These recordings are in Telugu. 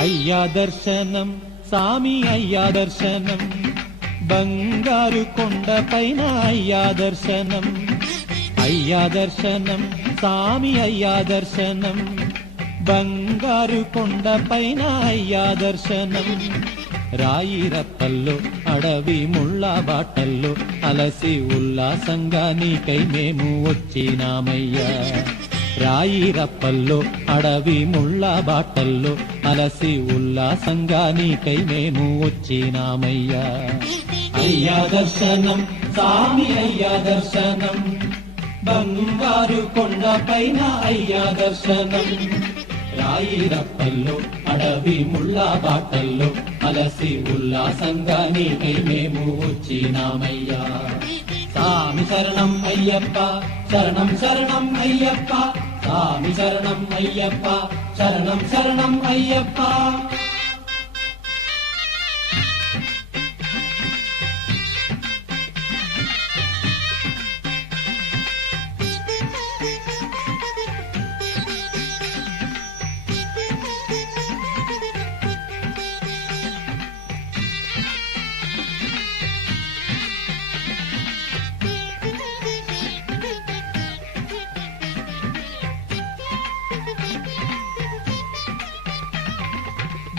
అయ్యా దర్శనం సామి అయ్యా దర్శనం బంగారు కొండ పైన అయ్యా దర్శనం అయ్యా దర్శనం సామి అయ్యా దర్శనం బంగారు కొండ పైన అయ్యా దర్శనం రాయి రప్పల్లో అడవి ముళ్ళ బాటల్లో అలసి ఉల్లాసంగా నీకై మేము వచ్చినామయ్యా రాయి రప్పల్లో అడవి ముళ్ళ బాటల్లో అలసి ఉల్లాసంగా నీకై మేము వచ్చినామయ్యా అయ్యా దర్శనం సామి అయ్యా దర్శనం బంగారు కొండ పైన అయ్యా దర్శనం రాయి రప్పల్లో అడవి ముళ్ళ బాటల్లో అలసి ఉల్లాసంగా నీకై మేము వచ్చినామయ్యా సామి శరణం అయ్యప్ప శరణం శరణం అయ్యప్ప సామి శరణం అయ్యప్ప శరణం శరణం అయ్యప్ప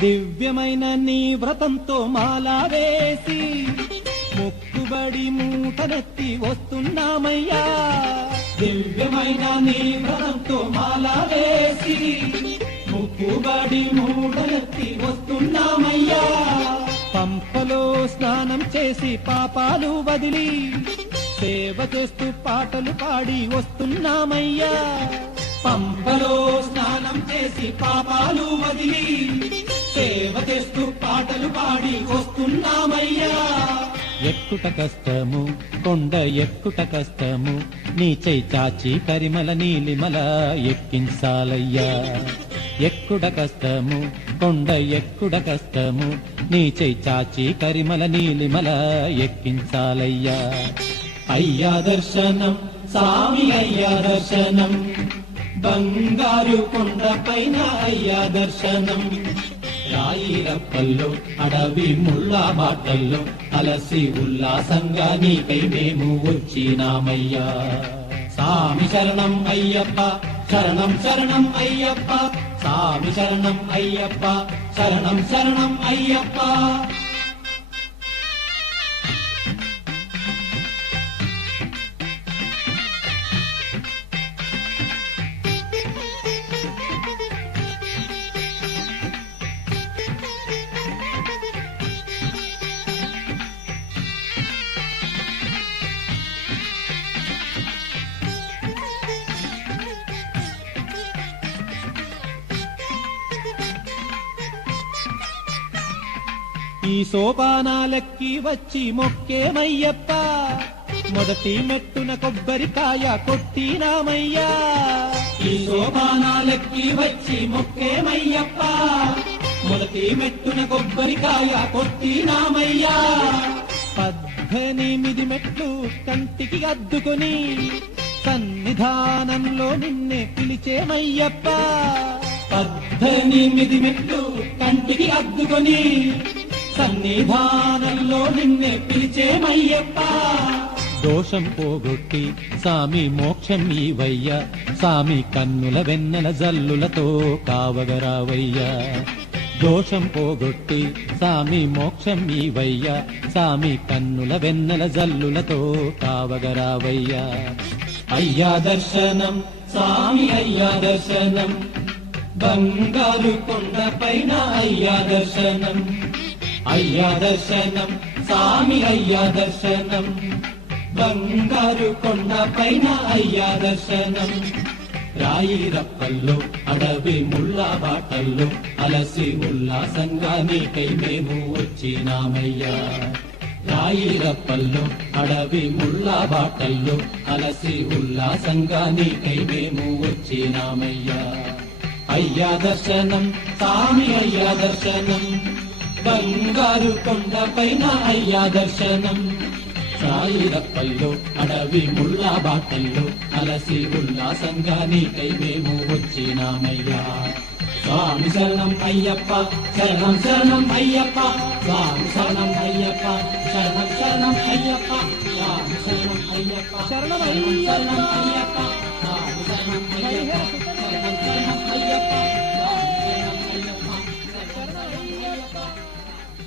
దివ్యమైన నీ వ్రతంతో మాలా వేసి మొక్కుబడి మూటనెత్తి వస్తున్నామయ్యా దివ్యమైన నీ వ్రతంతో మాలా వేసి మొక్కుబడి మూటనెత్తి వస్తున్నామయ్యా పంపలో స్నానం చేసి పాపాలు వదిలి సేవ చేస్తూ పాటలు పాడి వస్తున్నామయ్యా పంపలో స్నానం చేసి పాపాలు వదిలి సేవ చేస్తూ పాటలు పాడి వస్తున్నామయ్యా ఎక్కుట కష్టము కొండ ఎక్కుట కష్టము నీ చై చాచి కరిమల నీలిమల ఎక్కించాలయ్యా ఎక్కుట కష్టము కొండ ఎక్కుట కష్టము నీ చై చాచి కరిమల నీలిమల ఎక్కించాలయ్యా అయ్యా దర్శనం సామి అయ్యా దర్శనం బంగారు కొండ పైన అయ్యా దర్శనం రాయి రప్పల్లో అడవి ముళ్ళ బాటల్లో అలసి ఉల్లాసంగా నీకై మేము వచ్చినామయ్యా సామి శరణం అయ్యప్ప శరణం శరణం అయ్యప్ప సామి శరణం అయ్యప్ప శరణం శరణం అయ్యప్ప ఈ సోపానాలెక్కి వచ్చి మొక్కేమయ్యప్ప మొదటి మెట్టున కొబ్బరికాయ కొట్టినామయ్యా ఈ సోపానాలెక్కి వచ్చి మొక్కేమయ్యప్ప మొదటి మెట్టున కొబ్బరికాయ కొట్టినామయ్యా 18 మెట్లు కంటికి అద్దుకొని సన్నిధానంలో నిన్నే పిలిచేమయ్యప్ప 18 మెట్లు కంటికి అద్దుకొని సన్నిధానంలో నిన్నే పిలిచేమయ్యప్ప దోషం పోగొట్టి సామి మోక్షం ఈవయ్యా సామి కన్నుల వెన్నెల జల్లులతో కావగరావయ్యా దోషం పోగొట్టి సామి మోక్షం ఈవయ్యా సామి కన్నుల వెన్నెల జల్లులతో కావగరావయ్యా అయ్యా దర్శనం సామి అయ్యా దర్శనం బంగారు కొండ పైన అయ్యా దర్శనం అయ్యా దర్శనం సామి అయ్యా దర్శనం బంగారు కొండ పైన అయ్యా దర్శనం రాయి రప్పల్లో అడవి ముళ్ళ బాటల్లో అలసి ఉల్లాసంగా నీకై మేము వచ్చినామయ్యా రాయి రప్పల్లో అడవి ముళ్ళ బాటల్లో అలసి ఉల్లాసంగా నీకై మేము వచ్చినామయ్యా అయ్యా దర్శనం సామి అయ్యా దర్శనం బంగారు కొండ పైన అయ్యా దర్శనం రాయి రప్పల్లో అడవి ముళ్ళ బాటల్లో అలసి ఉల్లాసంగా నీకై మేము వచ్చినామయ్యా స్వామి శరణం అయ్యప్ప శరణం శరణం అయ్యప్ప స్వామి శరణం అయ్యప్ప శరణం శరణం అయ్యప్ప స్వామి శరణం అయ్యప్ప శరణం శరణం అయ్యప్ప స్వామి శరణం అయ్యప్ప